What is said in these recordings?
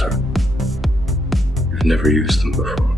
sir. You've never used them before.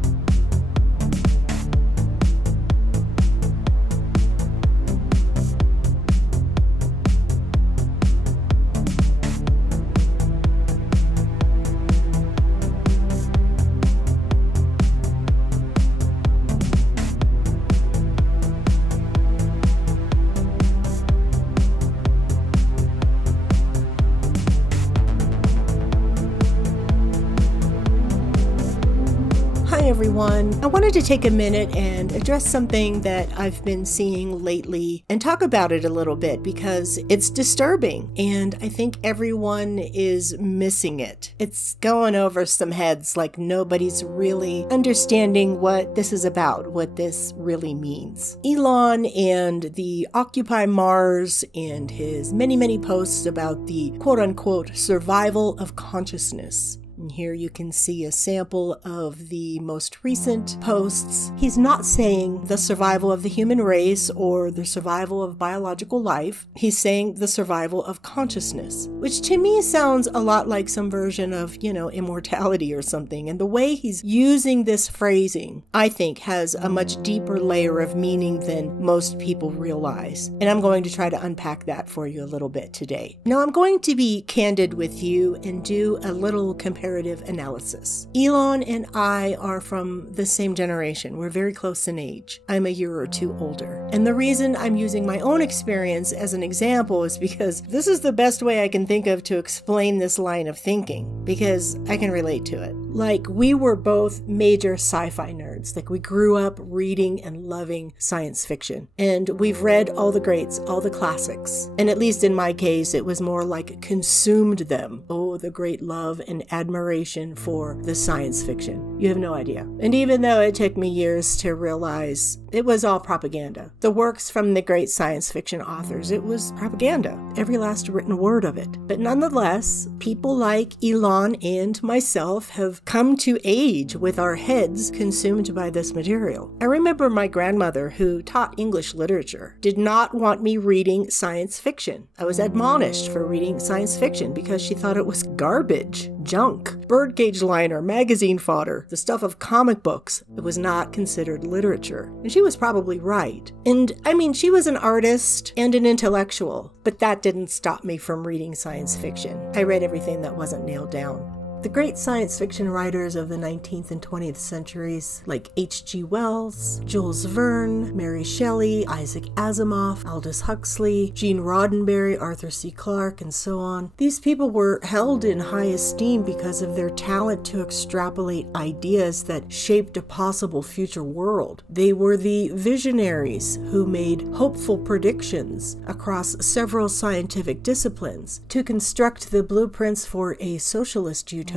Hi everyone. I wanted to take a minute and address something that I've been seeing lately and talk about it a little bit because it's disturbing and I think everyone is missing it. It's going over some heads like nobody's really understanding what this is about, what this really means. Elon and the Occupy Mars and his many posts about the quote-unquote survival of consciousness. And here you can see a sample of the most recent posts. He's not saying the survival of the human race or the survival of biological life. He's saying the survival of consciousness, which to me sounds a lot like some version of, immortality or something. And the way he's using this phrasing, I think, has a much deeper layer of meaning than most people realize. And I'm going to try to unpack that for you a little bit today. Now, I'm going to be candid with you and do a little comparative analysis. Elon and I are from the same generation. We're very close in age. I'm a year or two older. And the reason I'm using my own experience as an example is because this is the best way I can think of to explain this line of thinking, because I can relate to it. Like, we were both major sci-fi nerds. Like, we grew up reading and loving science fiction. And we've read all the greats, all the classics. And at least in my case, it was more like consumed them. Oh, the great love and admiration for the science fiction. You have no idea. And even though it took me years to realize it was all propaganda. The works from the great science fiction authors, it was propaganda. Every last written word of it. But nonetheless, people like Elon and myself have come to age with our heads consumed by this material. I remember my grandmother, who taught English literature, did not want me reading science fiction. I was admonished for reading science fiction because she thought it was garbage, junk, birdcage liner, magazine fodder, the stuff of comic books. It was not considered literature. And she was probably right. And I mean, she was an artist and an intellectual, but that didn't stop me from reading science fiction. I read everything that wasn't nailed down. The great science fiction writers of the 19th and 20th centuries, like H.G. Wells, Jules Verne, Mary Shelley, Isaac Asimov, Aldous Huxley, Gene Roddenberry, Arthur C. Clarke, and so on, these people were held in high esteem because of their talent to extrapolate ideas that shaped a possible future world. They were the visionaries who made hopeful predictions across several scientific disciplines to construct the blueprints for a socialist utopia.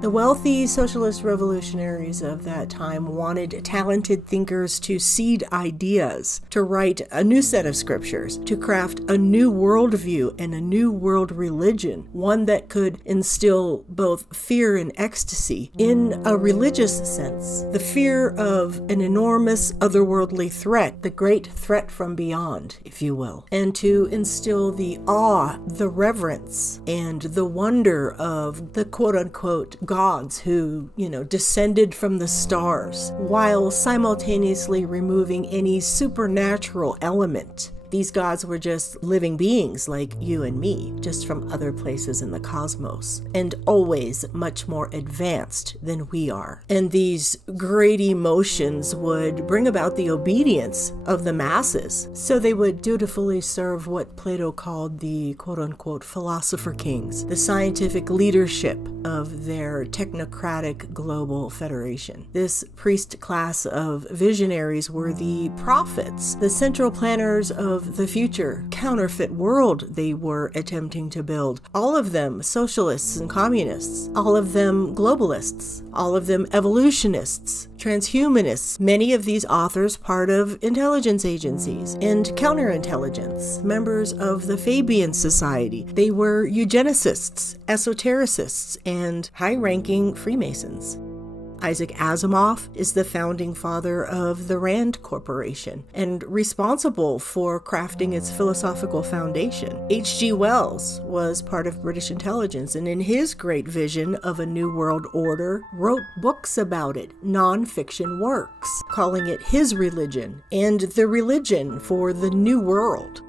The wealthy socialist revolutionaries of that time wanted talented thinkers to seed ideas, to write a new set of scriptures, to craft a new worldview and a new world religion, one that could instill both fear and ecstasy in a religious sense. The fear of an enormous otherworldly threat, the great threat from beyond, if you will, and to instill the awe, the reverence, and the wonder of the quote-unquote gods who, descended from the stars, while simultaneously removing any supernatural element. These gods were just living beings like you and me, just from other places in the cosmos, and always much more advanced than we are. And these great emotions would bring about the obedience of the masses, so they would dutifully serve what Plato called the quote-unquote philosopher kings, the scientific leadership of their technocratic global federation. This priest class of visionaries were the prophets, the central planners of the future counterfeit world they were attempting to build. All of them socialists and communists, all of them globalists, all of them evolutionists, transhumanists, many of these authors part of intelligence agencies and counterintelligence, members of the Fabian Society. They were eugenicists, esotericists, and high-ranking Freemasons. Isaac Asimov is the founding father of the Rand Corporation and responsible for crafting its philosophical foundation. H.G. Wells was part of British intelligence, and in his great vision of a new world order, wrote books about it, non-fiction works, calling it his religion and the religion for the new world.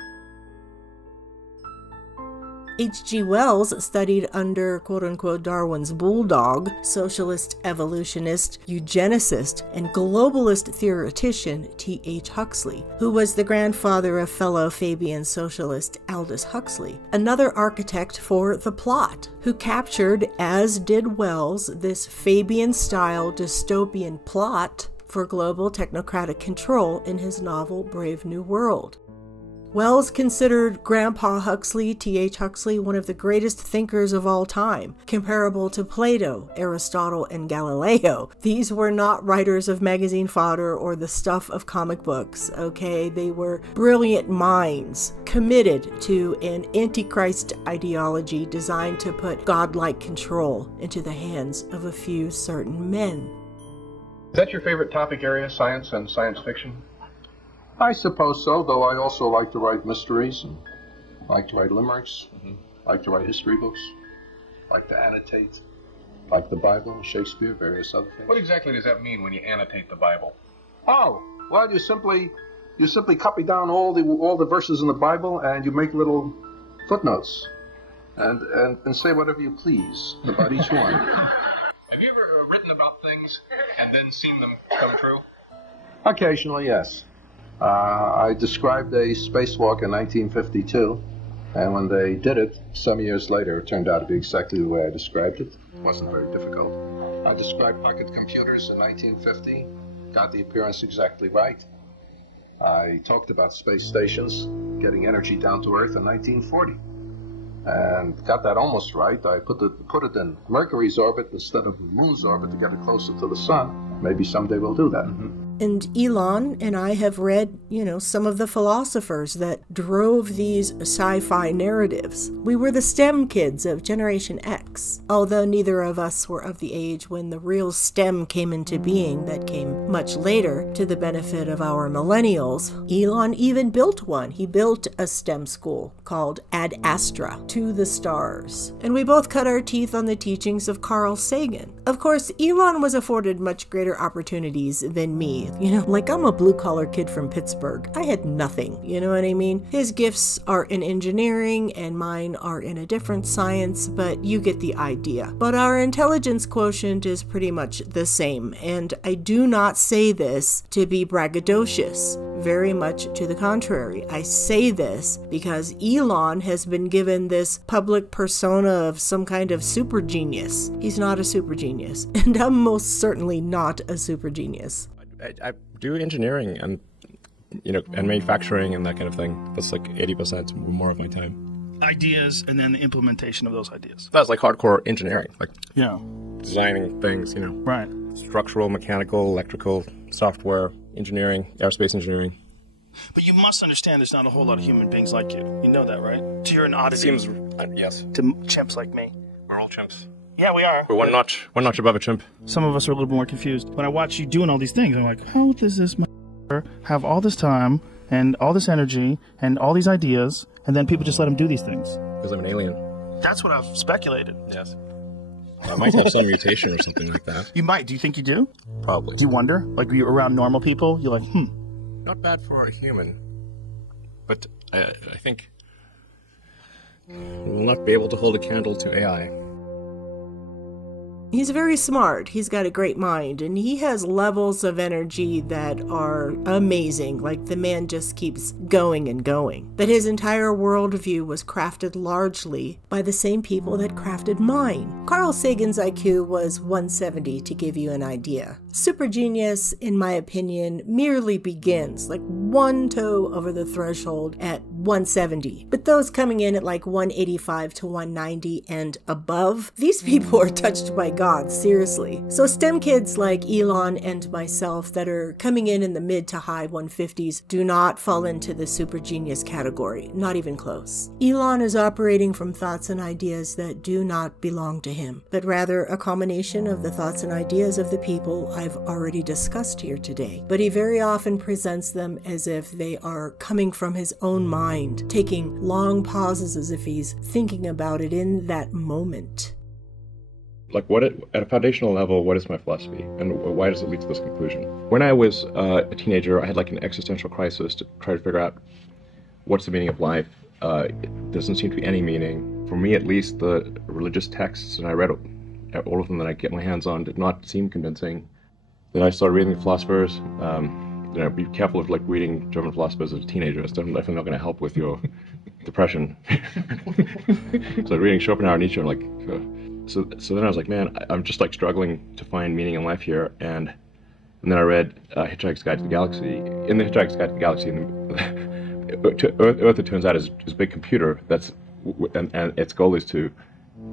H.G. Wells studied under quote-unquote Darwin's bulldog, socialist, evolutionist, eugenicist, and globalist theoretician T.H. Huxley, who was the grandfather of fellow Fabian socialist Aldous Huxley, another architect for the plot, who captured, as did Wells, this Fabian-style dystopian plot for global technocratic control in his novel Brave New World. Wells considered Grandpa Huxley, T.H. Huxley, one of the greatest thinkers of all time, comparable to Plato, Aristotle, and Galileo. These were not writers of magazine fodder or the stuff of comic books, okay? They were brilliant minds, committed to an antichrist ideology designed to put godlike control into the hands of a few certain men. Is that your favorite topic area, science and science fiction? I suppose so, though I also like to write mysteries, and like to write limericks, like to write history books, like to annotate, like the Bible, Shakespeare, various other things. What exactly does that mean when you annotate the Bible? Oh, well, you simply copy down all the verses in the Bible, and you make little footnotes, and say whatever you please about each one. Have you ever written about things and then seen them come true? Occasionally, yes. I described a spacewalk in 1952, and when they did it, some years later, it turned out to be exactly the way I described it. It wasn't very difficult. I described pocket computers in 1950, got the appearance exactly right. I talked about space stations, getting energy down to Earth in 1940, and got that almost right. I put it in Mercury's orbit instead of the Moon's orbit to get it closer to the Sun. Maybe someday we'll do that. And Elon and I have read, some of the philosophers that drove these sci-fi narratives. We were the STEM kids of Generation X, although neither of us were of the age when the real STEM came into being. That came much later to the benefit of our millennials. Elon even built one. He built a STEM school called Ad Astra, to the stars. And we both cut our teeth on the teachings of Carl Sagan. Of course, Elon was afforded much greater opportunities than me. Like I'm a blue-collar kid from Pittsburgh. I had nothing, you know what I mean? His gifts are in engineering and mine are in a different science, but you get the idea. But our intelligence quotient is pretty much the same, and I do not say this to be braggadocious. Very much to the contrary. I say this because Elon has been given this public persona of some kind of super genius. He's not a super genius, and I'm most certainly not a super genius. I do engineering and and manufacturing and that kind of thing. That's like 80% more of my time. Ideas and then the implementation of those ideas. That's like hardcore engineering, like yeah, designing things, right? Structural, mechanical, electrical, software engineering, aerospace engineering. But you must understand there's not a whole lot of human beings like you. You know that, right? So you're an oddity. Seems yes. To chimps like me. We're all chimps. Yeah, we are. We're one notch above a chimp. Some of us are a little bit more confused. When I watch you doing all these things, I'm like, how does this have all this time and all this energy and all these ideas, and then people just let him do these things? Because I'm an alien. That's what I've speculated. Yes. I might have some mutation or something like that. You might. Do you think you do? Probably. Do you wonder? Like, you're around normal people, you're like, Not bad for a human. But I think we'll not be able to hold a candle to AI. He's very smart, he's got a great mind, and he has levels of energy that are amazing, like the man just keeps going and going. But his entire worldview was crafted largely by the same people that crafted mine. Carl Sagan's IQ was 170, to give you an idea. Super genius, in my opinion, merely begins, like one toe over the threshold at 170. But those coming in at like 185 to 190 and above, these people are touched by God, seriously. So STEM kids like Elon and myself that are coming in the mid to high 150s do not fall into the super genius category, not even close. Elon is operating from thoughts and ideas that do not belong to him, but rather a combination of the thoughts and ideas of the people I've already discussed here today. But he very often presents them as if they are coming from his own mind, taking long pauses as if he's thinking about it in that moment. Like, at a foundational level, what is my philosophy, and why does it lead to this conclusion? When I was a teenager, I had like an existential crisis to try to figure out what's the meaning of life. There doesn't seem to be any meaning. For me, at least, the religious texts, and I read all of them that I get my hands on, did not seem convincing. Then I started reading the philosophers. Be careful of like reading German philosophers as a teenager. It's definitely not going to help with your depression. So reading Schopenhauer, Nietzsche, and so then I was like, man, I'm just like struggling to find meaning in life here. And then I read Hitchhiker's Guide to the Galaxy. In the Hitchhiker's Guide to the Galaxy, Earth, it turns out, is a big computer and its goal is to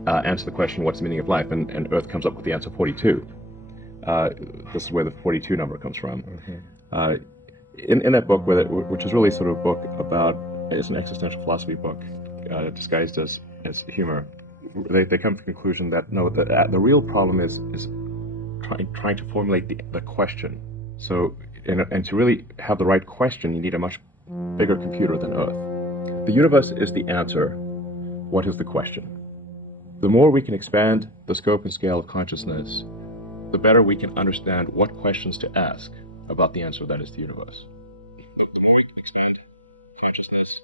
answer the question, what's the meaning of life? And Earth comes up with the answer 42. This is where the 42 number comes from. In that book, which is really sort of a book about, it's an existential philosophy book disguised as humor, they come to the conclusion that no, the real problem is trying to formulate the question. So, and to really have the right question, you need a much bigger computer than Earth. The universe is the answer. What is the question? The more we can expand the scope and scale of consciousness, the better we can understand what questions to ask about the answer that is the universe. The more we can expand consciousness,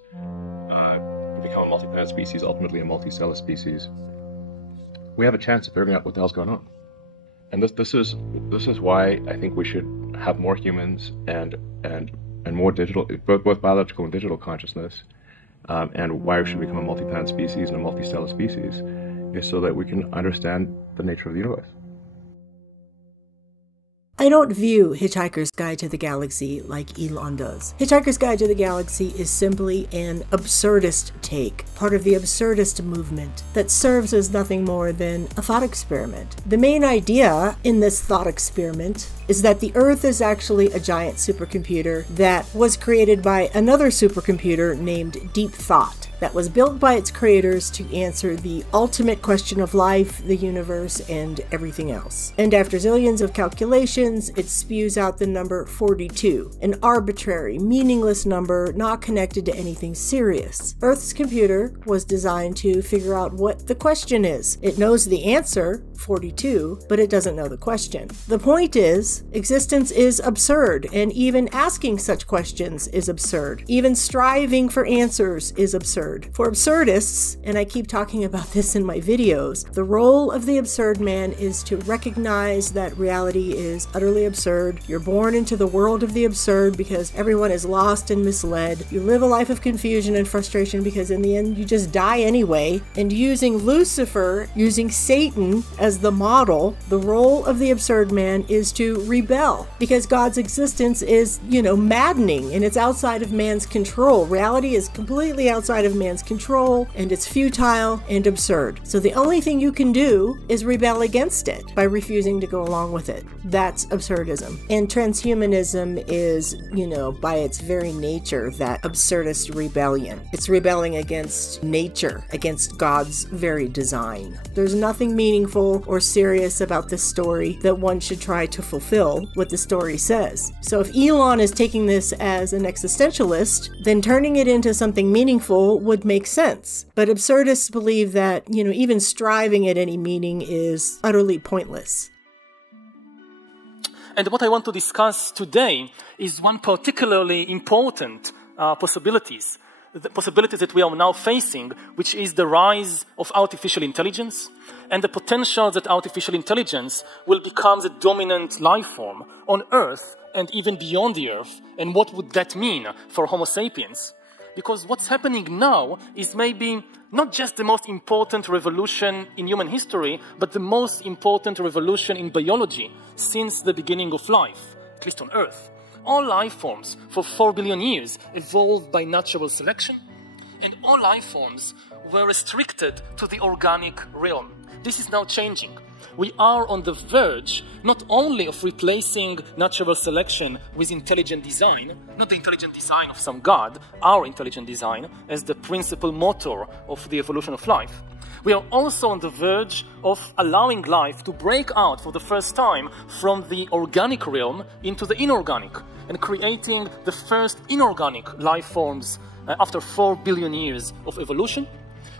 we become a multi-planet species, ultimately a multicellular species. We have a chance of figuring out what the hell's going on. And this is why I think we should have more humans and more digital, both biological and digital consciousness, and why we should become a multi-planet species and a multicellular species, is so that we can understand the nature of the universe. I don't view Hitchhiker's Guide to the Galaxy like Elon does. Hitchhiker's Guide to the Galaxy is simply an absurdist take, part of the absurdist movement that serves as nothing more than a thought experiment. The main idea in this thought experiment is that the Earth is actually a giant supercomputer that was created by another supercomputer named Deep Thought, that was built by its creators to answer the ultimate question of life, the universe, and everything else. And after zillions of calculations, it spews out the number 42, an arbitrary, meaningless number not connected to anything serious. Earth's computer was designed to figure out what the question is. It knows the answer, 42, but it doesn't know the question. The point is, existence is absurd, and even asking such questions is absurd. Even striving for answers is absurd. For absurdists, and I keep talking about this in my videos, the role of the absurd man is to recognize that reality is utterly absurd. You're born into the world of the absurd because everyone is lost and misled. You live a life of confusion and frustration because in the end you just die anyway. And using Lucifer, using Satan as the model, the role of the absurd man is to rebel because God's existence is, maddening and it's outside of man's control. Reality is completely outside of man's control, and it's futile and absurd. So the only thing you can do is rebel against it by refusing to go along with it. That's absurdism. And transhumanism is, by its very nature, that absurdist rebellion. It's rebelling against nature, against God's very design. There's nothing meaningful or serious about this story that one should try to fulfill what the story says. So if Elon is taking this as an existentialist, then turning it into something meaningful would make sense. But absurdists believe that, even striving at any meaning is utterly pointless. And what I want to discuss today is one particularly important possibilities that we are now facing, which is the rise of artificial intelligence and the potential that artificial intelligence will become the dominant life form on Earth and even beyond the Earth. And what would that mean for Homo sapiens? Because what's happening now is maybe not just the most important revolution in human history, but the most important revolution in biology since the beginning of life, at least on Earth. All life forms for 4 billion years evolved by natural selection, and all life forms were restricted to the organic realm. This is now changing. we are on the verge not only of replacing natural selection with intelligent design, not the intelligent design of some god, our intelligent design, as the principal motor of the evolution of life. We are also on the verge of allowing life to break out for the first time from the organic realm into the inorganic and creating the first inorganic life forms after 4 billion years of evolution,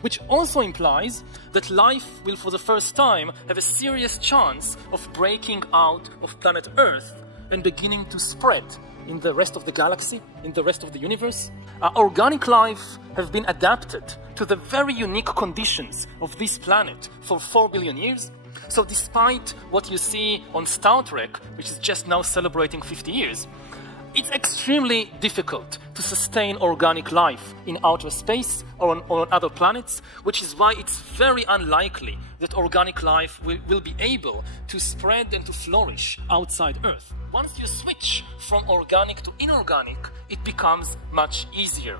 which also implies that life will for the first time have a serious chance of breaking out of planet Earth and beginning to spread in the rest of the galaxy, in the rest of the universe. Organic life have been adapted to the very unique conditions of this planet for 4 billion years. So despite what you see on Star Trek, which is just now celebrating 50 years, it's extremely difficult to sustain organic life in outer space or on other planets, which is why it's very unlikely that organic life will be able to spread and to flourish outside Earth. Once you switch from organic to inorganic, it becomes much easier.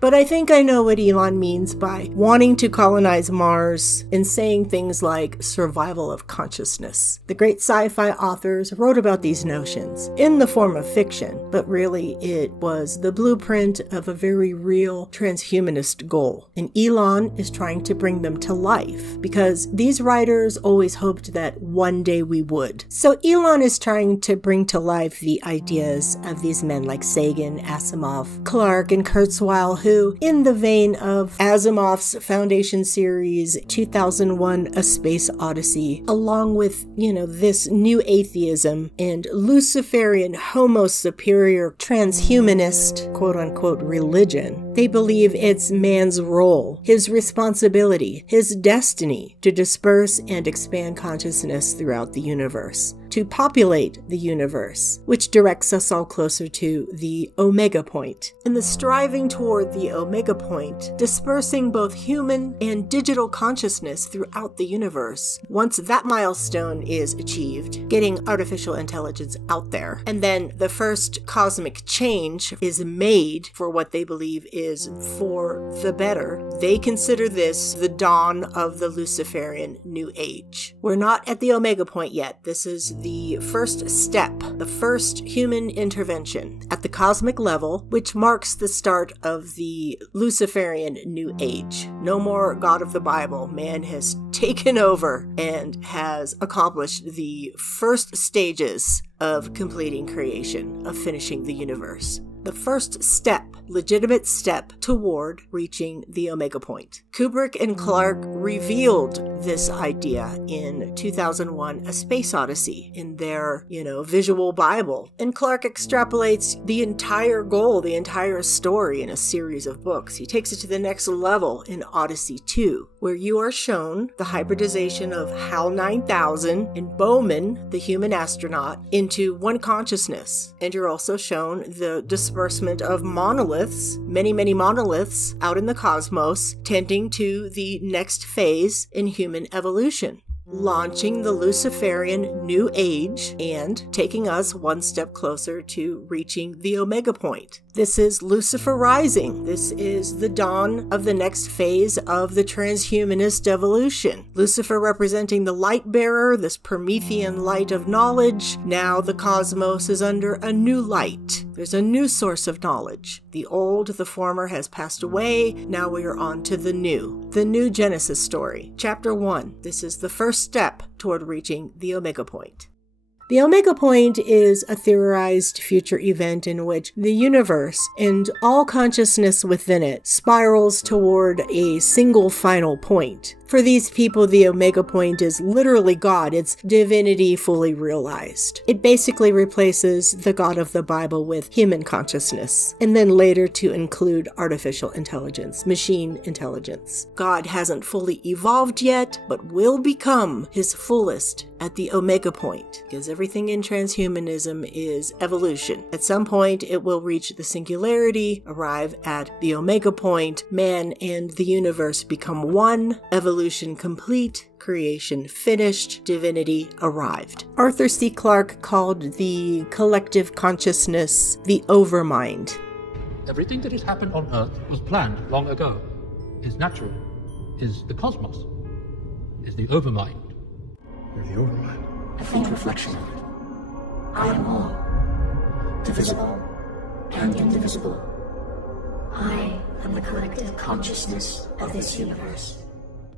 But I think I know what Elon means by wanting to colonize Mars and saying things like survival of consciousness. The great sci-fi authors wrote about these notions in the form of fiction, but really it was the blueprint of a very real transhumanist goal. And Elon is trying to bring them to life because these writers always hoped that one day we would. So Elon is trying to bring to life the ideas of these men like Sagan, Asimov, Clarke, and Kurzweil, who, in the vein of Asimov's Foundation series 2001 A Space Odyssey, along with, this new atheism and Luciferian homo superior transhumanist quote-unquote religion, they believe it's man's role, his responsibility, his destiny to disperse and expand consciousness throughout the universe, to populate the universe, which directs us all closer to the Omega Point. In the striving toward the Omega Point, dispersing both human and digital consciousness throughout the universe. Once that milestone is achieved, getting artificial intelligence out there, and then the first cosmic change is made for what they believe is for the better, they consider this the dawn of the Luciferian New Age. We're not at the Omega Point yet. This is the first step, the first human intervention at the cosmic level, which marks the start of the Luciferian New Age. No more God of the Bible. Man has taken over and has accomplished the first stages of completing creation, of finishing the universe. The first step, legitimate step toward reaching the Omega Point. Kubrick and Clarke revealed this idea in 2001 A Space Odyssey in their, visual Bible. And Clarke extrapolates the entire goal, the entire story in a series of books. He takes it to the next level in Odyssey 2, where you are shown the hybridization of HAL 9000 and Bowman, the human astronaut, into one consciousness. And you're also shown the disbursement of monoliths, many, many monoliths out in the cosmos, tending to the next phase in human evolution, launching the Luciferian New Age and taking us one step closer to reaching the Omega Point. This is Lucifer rising. This is the dawn of the next phase of the transhumanist evolution. Lucifer representing the light bearer, this Promethean light of knowledge. Now the cosmos is under a new light. There's a new source of knowledge. The old, the former, has passed away. Now we are on to the new Genesis story. Chapter 1. This is the first step toward reaching the Omega Point. The Omega Point is a theorized future event in which the universe and all consciousness within it spirals toward a single final point. For these people, the Omega Point is literally God, it's divinity fully realized. It basically replaces the God of the Bible with human consciousness, and then later to include artificial intelligence, machine intelligence. God hasn't fully evolved yet, but will become his fullest at the Omega Point, because every everything in transhumanism is evolution. At some point, it will reach the singularity, arrive at the omega point, man and the universe become one, evolution complete, creation finished, divinity arrived. Arthur C. Clarke called the collective consciousness the overmind. Everything that has happened on Earth was planned long ago, is natural, is the cosmos, is the overmind. You're the overmind. A faint reflection of it. I am all, divisible and indivisible. I am the collective consciousness of this universe.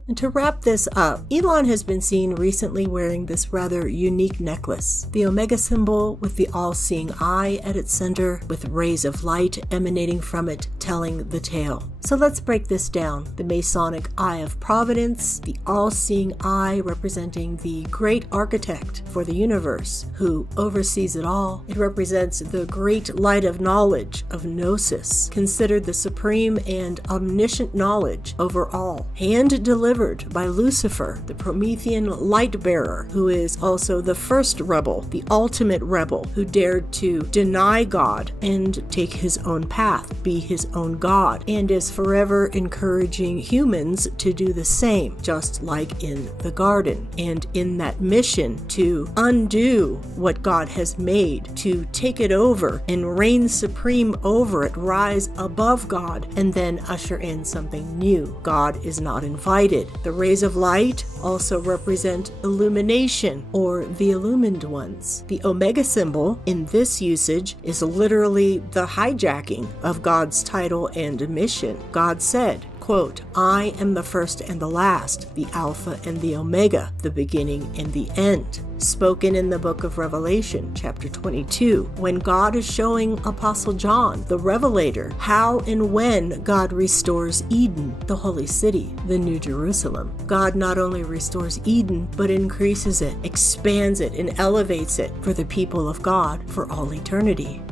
And to wrap this up, Elon has been seen recently wearing this rather unique necklace. The Omega symbol with the all-seeing eye at its center, with rays of light emanating from it, telling the tale. So let's break this down. The Masonic Eye of Providence, the all-seeing eye representing the great architect for the universe, who oversees it all. It represents the great light of knowledge, of gnosis, considered the supreme and omniscient knowledge over all, hand-delivered by Lucifer, the Promethean light bearer, who is also the first rebel, the ultimate rebel, who dared to deny God and take his own path, be his own God, and is forever encouraging humans to do the same, just like in the garden. And in that mission to undo what God has made, to take it over and reign supreme over it, rise above God, and then usher in something new. God is not invited. The rays of light also represent illumination, or the illumined ones. The Omega symbol in this usage is literally the hijacking of God's title and mission. God said, quote, I am the first and the last, the Alpha and the Omega, the beginning and the end. Spoken in the book of Revelation, chapter 22, when God is showing Apostle John, the Revelator, how and when God restores Eden, the holy city, the New Jerusalem. God not only restores Eden, but increases it, expands it, and elevates it for the people of God for all eternity.